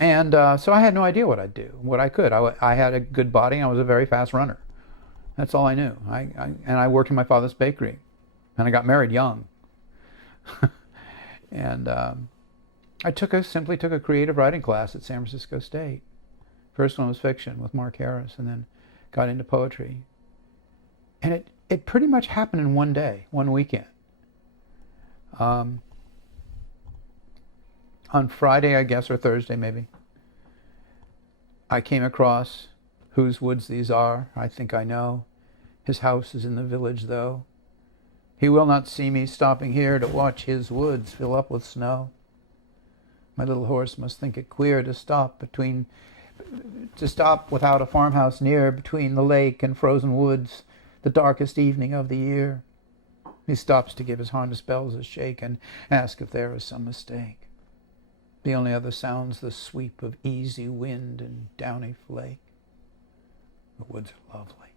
And so I had no idea what I'd do, what I could. I had a good body, and I was a very fast runner. That's all I knew. And I worked in my father's bakery, and I got married young. And I simply took a creative writing class at San Francisco State. First one was fiction with Mark Harris, and then got into poetry. And it pretty much happened in one day, one weekend. On Friday, I guess, or Thursday maybe, I came across Whose Woods These Are, I Think I Know. His house is in the village, though. He will not see me stopping here to watch his woods fill up with snow. My little horse must think it queer to stop without a farmhouse near, between the lake and frozen woods, the darkest evening of the year. He stops to give his harness bells a shake and ask if there is some mistake. The only other sound's the sweep of easy wind and downy flake. The woods are lovely,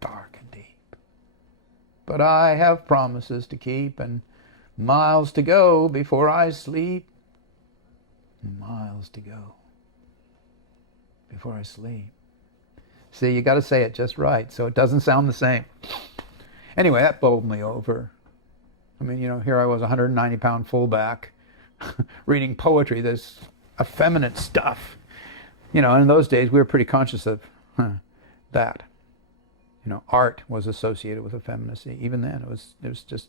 dark and deep. But I have promises to keep and miles to go before I sleep. Miles to go before I sleep. See, you got to say it just right so it doesn't sound the same. Anyway, that bowled me over. I mean, here I was, 190-pound fullback, reading poetry, this effeminate stuff. And in those days, we were pretty conscious of that. Art was associated with effeminacy. Even then, it was just,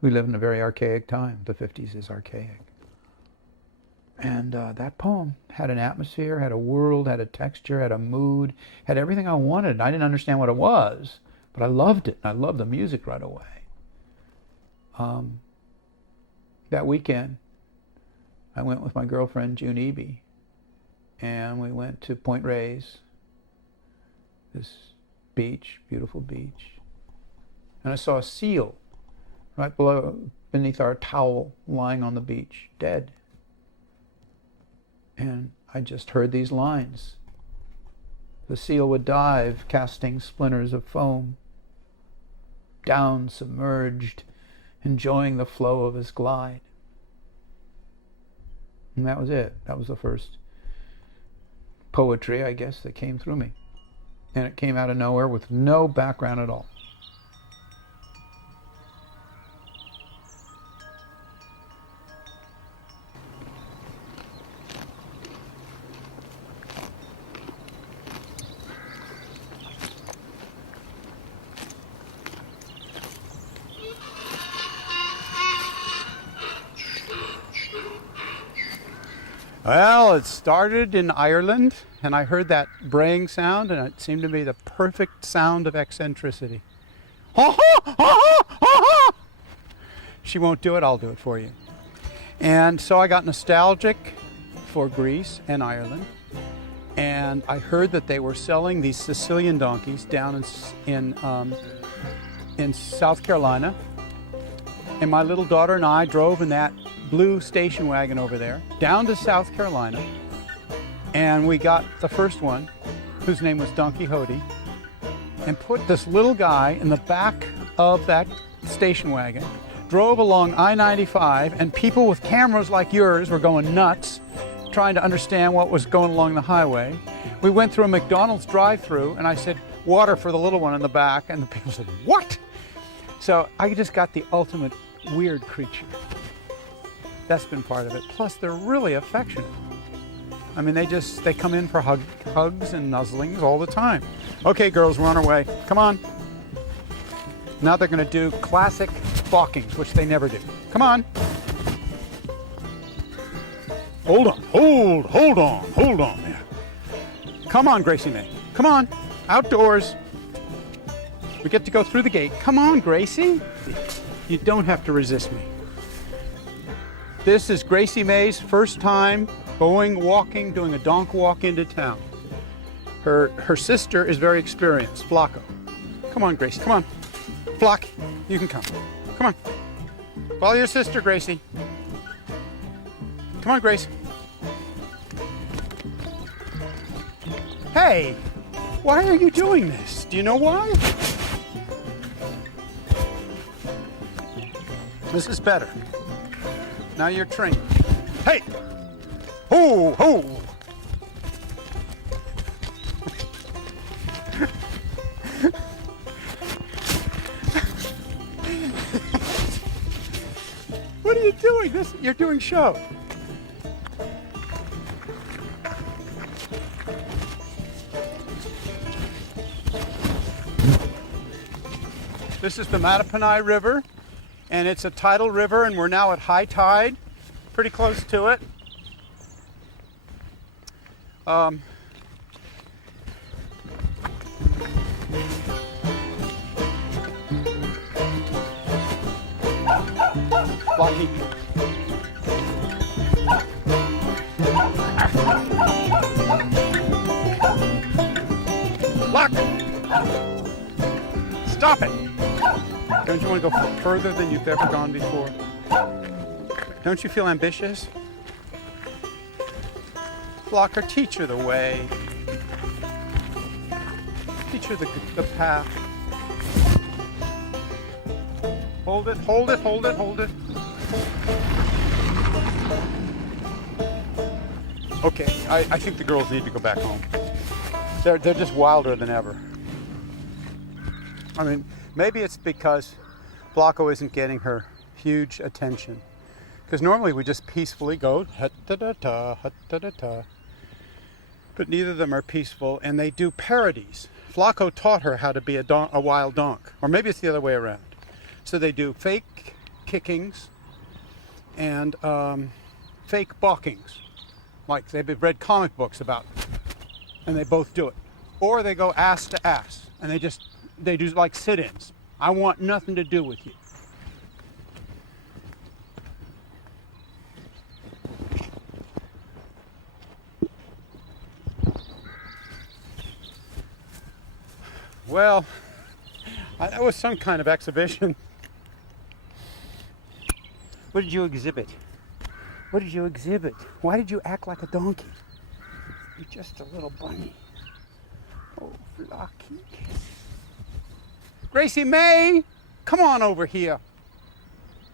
we live in a very archaic time. The 50s is archaic. And that poem had an atmosphere, had a world, had a texture, had a mood, had everything I wanted. I didn't understand what it was, but I loved it. I loved the music right away. That weekend, I went with my girlfriend, June Eby, and we went to Point Reyes, this beach, beautiful beach. And I saw a seal right beneath our towel, lying on the beach, dead. And I just heard these lines. The seal would dive, casting splinters of foam, down submerged, enjoying the flow of his glide. And that was it. That was the first poetry, I guess, that came through me. And it came out of nowhere with no background at all. Well, it started in Ireland, and I heard that braying sound, and it seemed to me the perfect sound of eccentricity. Ha ha ha ha ha ha! She won't do it, I'll do it for you. And so I got nostalgic for Greece and Ireland, and I heard that they were selling these Sicilian donkeys down in South Carolina. And my little daughter and I drove in that blue station wagon over there down to South Carolina, and we got the first one, whose name was Don Quixote, and put this little guy in the back of that station wagon, drove along I-95, and people with cameras like yours were going nuts trying to understand what was going along the highway. We went through a McDonald's drive-through, and I said, "Water for the little one in the back," and the people said, "What?" So I just got the ultimate weird creature. That's been part of it. Plus, they're really affectionate. I mean, they come in for hugs and nuzzlings all the time. Okay, girls, we're on our way. Come on. Now they're going to do classic balkings, which they never do. Come on. Hold on. Hold on there. Come on, Gracie May. Come on. Outdoors. We get to go through the gate. Come on, Gracie. You don't have to resist me. This is Gracie May's first time walking, doing a donk walk into town. Her sister is very experienced, Flocko. Come on, Gracie, come on. Flock, you can come. Come on. Follow your sister, Gracie. Come on, Grace. Hey, why are you doing this? Do you know why? This is better. Now you're trained. Hey! Ho, ho! What are you doing? You're doing show. This is the Mattaponi River, and it's a tidal river, and we're now at high tide, pretty close to it. Blocky. Block! Stop it! Don't you want to go further than you've ever gone before? Don't you feel ambitious? Blocker, teach her the way. Teach her the path. Hold it, hold it, hold it, hold it. Okay, I think the girls need to go back home. They're just wilder than ever. I mean, maybe it's because Blocko isn't getting her huge attention. Because normally we just peacefully go, hut-da-da-ta, hut-da-da-ta. But neither of them are peaceful, and they do parodies. Flacco taught her how to be a wild donk, or maybe it's the other way around. So they do fake kickings and fake balkings, like they've read comic books about, and they both do it. Or they go ass to ass, and they do like sit-ins. I want nothing to do with you. Well, that was some kind of exhibition. What did you exhibit? What did you exhibit? Why did you act like a donkey? You're just a little bunny. Oh, Flocky. Gracie May, come on over here.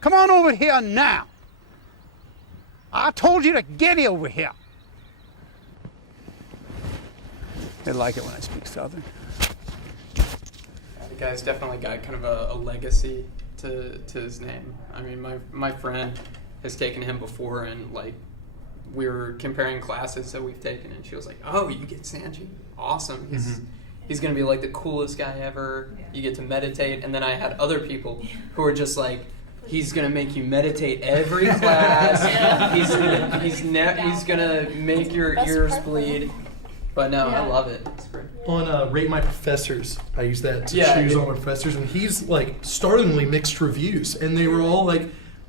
Come on over here now. I told you to get over here. They like it when I speak Southern. The guy's definitely got kind of a legacy to his name. I mean, my friend has taken him before, and like we were comparing classes that we've taken, and she was like, "Oh, you get Sange? Awesome! He's gonna be like the coolest guy ever. Yeah. You get to meditate." And then I had other people who were just like, "He's gonna make you meditate every class. Yeah. He's gonna make your ears bleed." But no, I love it. It's great. On Rate My Professors, I use that to choose all my professors, and he's like startlingly mixed reviews, and they were all like,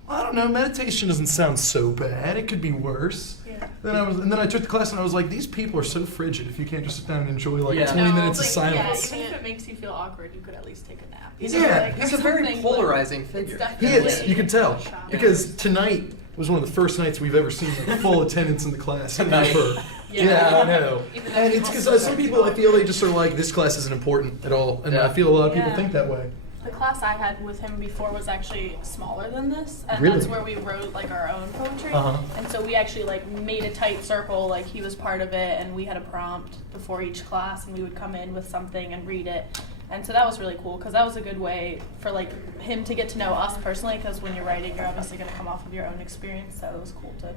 I don't know, meditation doesn't sound so bad. It could be worse. Yeah. Then I took the class and I was like, these people are so frigid. If you can't just sit down and enjoy 20 minutes of silence. Yeah, even if it makes you feel awkward, you could at least take a nap. He's a very polarizing figure. He is. You can tell because tonight was one of the first nights we've ever seen like full attendance in the class ever. Yeah, I know. And it's because some people, I feel they just are like, this class isn't important at all. And I feel a lot of people think that way. The class I had with him before was actually smaller than this. And really? That's where we wrote like our own poetry. And so we actually like made a tight circle, like he was part of it, and we had a prompt before each class, and we would come in with something and read it. And so that was really cool, because that was a good way for like him to get to know us personally, because when you're writing, you're obviously going to come off of your own experience. So it was cool to,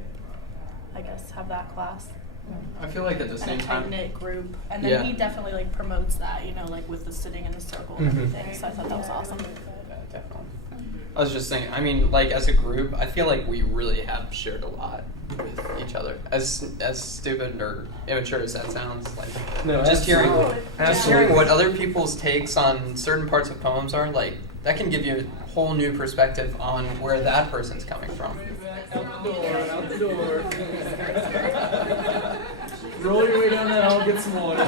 I guess, have that class. I feel like at the same time, a tight-knit group, and then he definitely like promotes that, you know, like with the sitting in the circle and everything. So I thought that was awesome. Yeah, definitely. I was just thinking, I mean, like as a group, I feel like we really have shared a lot with each other. As stupid or immature as that sounds, like just hearing what other people's takes on certain parts of poems are, like that can give you a whole new perspective on where that person's coming from. Out the door. Roll your way down that hall, get some water.